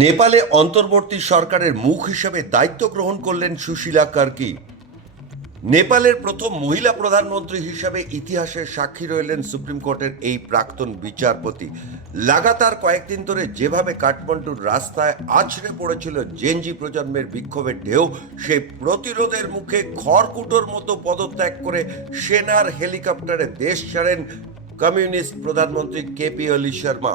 নেপালে অন্তর্বর্তী সরকারের মুখ হিসেবে দায়িত্ব গ্রহণ করলেন সুশীলা কার্কি। নেপালের প্রথম মহিলা প্রধানমন্ত্রী হিসাবে ইতিহাসের সাক্ষী রইলেন সুপ্রিম কোর্টের এই প্রাক্তন বিচারপতি। লাগাতার কয়েকদিন ধরে যেভাবে কাঠমান্ডুর রাস্তায় আছড়ে পড়েছিল জেনজি প্রজন্মের বিক্ষোভের ঢেউ, সেই প্রতিরোধের মুখে খড়কুটোর মতো পদত্যাগ করে সেনার হেলিকপ্টারে দেশ ছাড়েন কমিউনিস্ট প্রধানমন্ত্রী কেপি অলি শর্মা।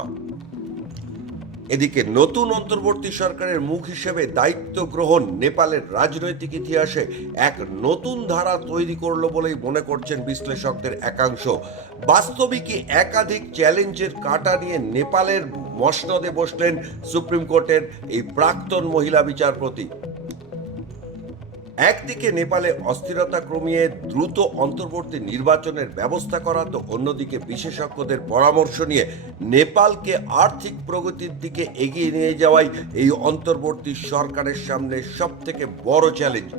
এদিকে নতুন অন্তর্বর্তী সরকারের মুখ হিসেবে দায়িত্ব গ্রহণ নেপালের রাজনৈতিক ইতিহাসে এক নতুন ধারা তৈরি করল বলেই মনে করছেন বিশ্লেষকদের একাংশ। বাস্তবিকই একাধিক চ্যালেঞ্জের কাটা নিয়ে নেপালের মসনদে বসলেন সুপ্রিম কোর্টের এই প্রাক্তন মহিলা বিচারপতি। একদিকে নেপালে অস্থিরতা ক্রমিয়ে দ্রুত অন্তর্বর্তী নির্বাচনের ব্যবস্থা করা, তো অন্যদিকে বিশেষজ্ঞদের পরামর্শ নিয়ে নেপালকে আর্থিক প্রগতির দিকে এগিয়ে নিয়ে যাওয়াই এই অন্তর্বর্তী সরকারের সামনে সবথেকে বড় চ্যালেঞ্জ।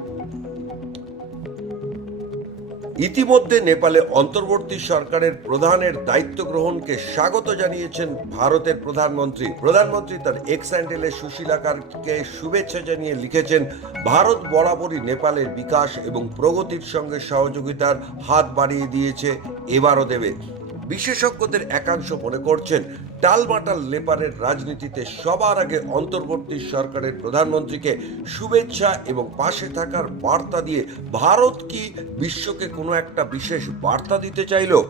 ইতিমধ্যে নেপালে অন্তর্বর্তী সরকারের প্রধানের দায়িত্ব গ্রহণকে স্বাগত জানিয়েছেন ভারতের প্রধানমন্ত্রী। প্রধানমন্ত্রী তার এক্স হ্যান্ডেলে সুশীলাকারকে শুভেচ্ছা জানিয়ে লিখেছেন, ভারত বরাবরই নেপালের বিকাশ এবং প্রগতির সঙ্গে সহযোগিতার হাত বাড়িয়ে দিয়েছে, এবারও দেবে। বিশেষজ্ঞদের একাংশ মনে করছেন টালমাটাল লেপারের রাজনীতিতে সবার আগে অন্তর্বর্তী সরকারের প্রধানমন্ত্রীকে শুভেচ্ছা এবং পাশে থাকার বার্তা দিয়ে ভারত কি বিশ্বকে কোনো একটা বিশেষ বার্তা দিতে চাইল?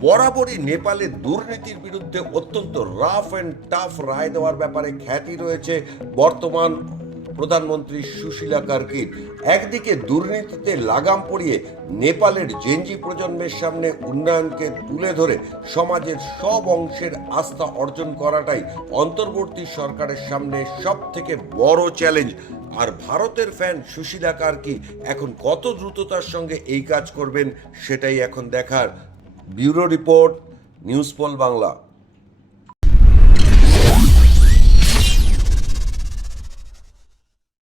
বরাবরই নেপালে দুর্নীতির বিরুদ্ধে অত্যন্ত রাফ অ্যান্ড টাফ রায় দেওয়ার ব্যাপারে খ্যাতি রয়েছে বর্তমান প্রধানমন্ত্রী সুশীলা কার্কির একদিকে দুর্নীতিতে লাগাম পড়িয়ে নেপালের জেনজি প্রজন্মের সামনে উন্নয়নকে তুলে ধরে সমাজের সব অংশের আস্থা অর্জন করাটাই অন্তর্বর্তী সরকারের সামনে সব থেকে বড় চ্যালেঞ্জ। আর ভারতের ফ্যান সুশীলা কার্কি এখন কত দ্রুততার সঙ্গে এই কাজ করবেন সেটাই এখন দেখার। Bureau report, news Pole Bangla.